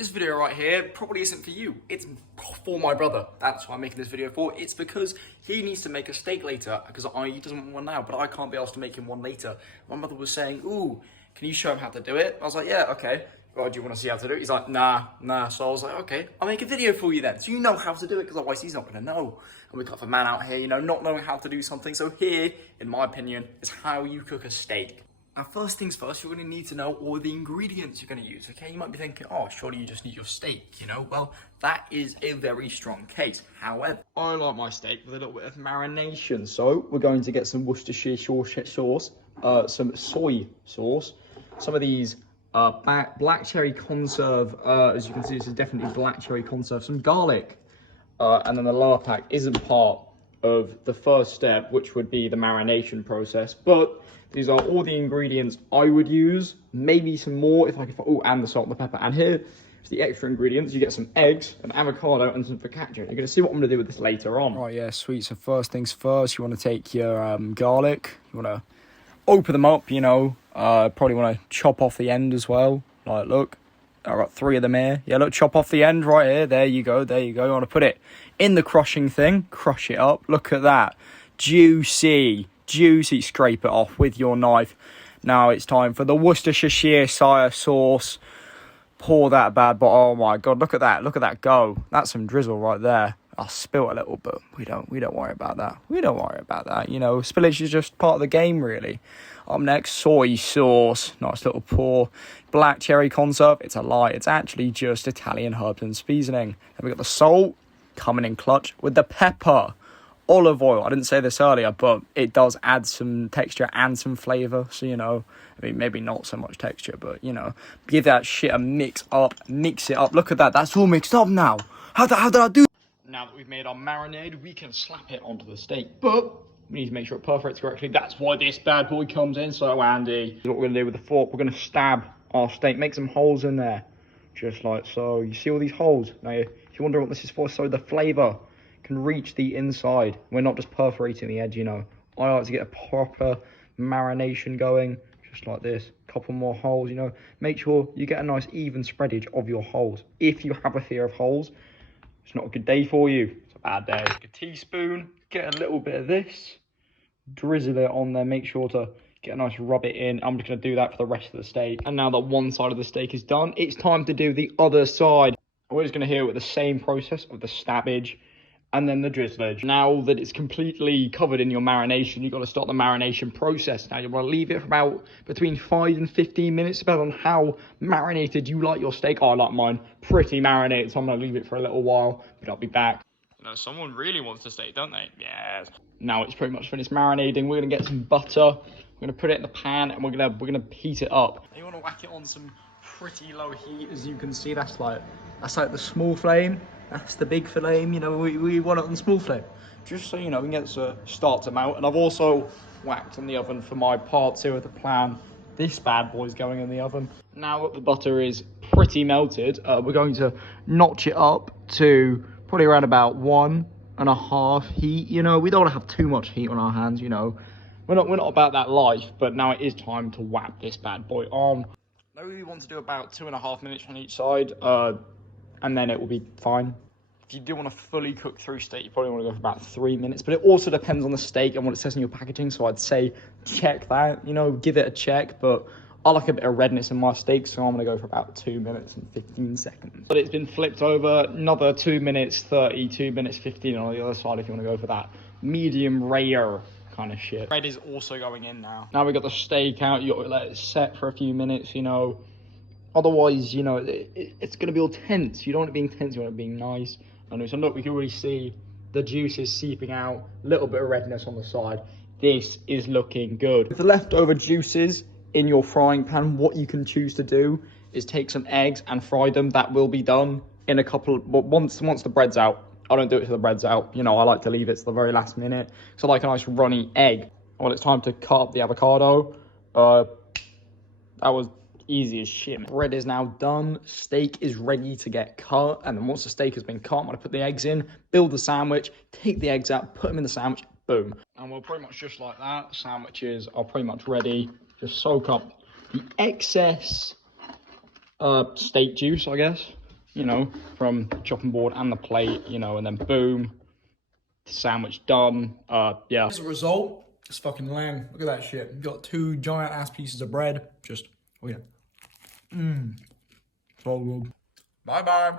This video right here probably isn't for you. It's for my brother. That's what I'm making this video for. It's because he needs to make a steak later because he doesn't want one now, but I can't be asked to make him one later. My mother was saying, ooh, can you show him how to do it? I was like, yeah, okay. Well, do you want to see how to do it? He's like, nah. So I was like, okay, I'll make a video for you then. So you know how to do it because otherwise he's not going to know. And we've got a man out here, you know, not knowing how to do something. So here, in my opinion, is how you cook a steak. Now, first things first, you're going to need to know all the ingredients you're going to use, okay? You might be thinking, oh, surely you just need your steak, you know? Well, that is a very strong case. However, I like my steak with a little bit of marination. So we're going to get some Worcestershire sauce, some soy sauce, some of these black cherry conserve. As you can see, this is definitely black cherry conserve, some garlic. And then the lower pack isn't part of the first step, which would be the marination process, but these are all the ingredients I would use, maybe some more if I could. Oh, and the salt and the pepper. And here is the extra ingredients. You get some eggs, an avocado, and some focaccia. You're going to see what I'm going to do with this later on. Right, yeah, sweet. So first things first, you want to take your garlic. You want to open them up, you know. Probably want to chop off the end as well. Like, look, I've got 3 of them here. Yeah, look, chop off the end right here. There you go. You want to put it in the crushing thing. Crush it up. Look at that. Juicy. Scrape it off with your knife. Now it's time for the Worcestershire sauce. Pour that bad, but oh my god, look at that go. That's some drizzle right there. I spilt a little, but we don't worry about that. You know, spillage is just part of the game, really. Up next, soy sauce. Nice little pour. Black cherry conserve. It's a lie. It's actually just Italian herbs and seasoning. Then we got the salt coming in clutch with the pepper. Olive oil. I didn't say this earlier, but it does add some texture and some flavour. So, you know, I mean, maybe not so much texture, but, you know, give that shit a mix it up. Look at that. That's all mixed up now. How did I do? Now that we've made our marinade, we can slap it onto the steak, but we need to make sure it perforates correctly. That's why this bad boy comes in so handy. What we're going to do with the fork, we're going to stab our steak, make some holes in there, just like so. You see all these holes? Now, if you're wondering what this is for, so the flavour can reach the inside. We're not just perforating the edge, you know. I like to get a proper marination going, just like this. Couple more holes, you know. Make sure you get a nice even spreadage of your holes. If you have a fear of holes, it's not a good day for you. It's a bad day. Take a teaspoon, get a little bit of this, drizzle it on there. Make sure to get a nice rub it in. I'm just going to do that for the rest of the steak. And now that one side of the steak is done, it's time to do the other side. We're just going to hear it with the same process of the stabbage and then the drizzlage. Now that it's completely covered in your marination, you've got to start the marination process. Now you want to leave it for about between 5 and 15 minutes, depending on how marinated you like your steak. I like mine pretty marinated, so I'm going to leave it for a little while, but I'll be back. You know, someone really wants the steak, don't they? Yes. Now it's pretty much finished marinating. We're going to get some butter. We're going to put it in the pan, and we're going to heat it up. You want to whack it on some pretty low heat, as you can see. That's like the small flame. That's the big flame, you know, we want it on the small flame. Just so, you know, we can get the start to melt. And I've also whacked on the oven for my part 2 of the plan. This bad boy's going in the oven. Now that the butter is pretty melted, we're going to notch it up to probably around about 1.5 heat. You know, we don't want to have too much heat on our hands, you know. We're not about that life, but now it is time to whack this bad boy on. Now we want to do about 2.5 minutes on each side. And then it will be fine. If you do want to fully cook through steak, you probably want to go for about 3 minutes, but it also depends on the steak and what it says in your packaging, so I'd say check that, you know, give it a check, but I like a bit of redness in my steak, so I'm going to go for about 2 minutes and 15 seconds. But it's been flipped over, another 2 minutes 30, 2 minutes 15 on the other side if you want to go for that medium rare kind of shit. Bread is also going in now. Now we've got the steak out, you got to let it set for a few minutes, you know. Otherwise, you know, it's going to be all tense. You don't want it being tense, you want it being nice. And so look, we can already see the juices seeping out, a little bit of redness on the side. This is looking good. With the leftover juices in your frying pan, what you can choose to do is take some eggs and fry them. That will be done in a couple, but once the bread's out. I don't do it till the bread's out. You know, I like to leave it to the very last minute. So I like a nice runny egg. Well, it's time to cut up the avocado. That was easy as shit. Bread is now done. Steak is ready to get cut. And then once the steak has been cut, I'm going to put the eggs in, build the sandwich, take the eggs out, put them in the sandwich, boom. And we're pretty much just like that. Sandwiches are pretty much ready. Just soak up the excess steak juice, I guess. you know, from the chopping board and the plate, you know, and then boom, sandwich done. Yeah. As a result, it's fucking lamb. Look at that shit. You've got 2 giant ass pieces of bread. Just, oh yeah. So good. Bye bye.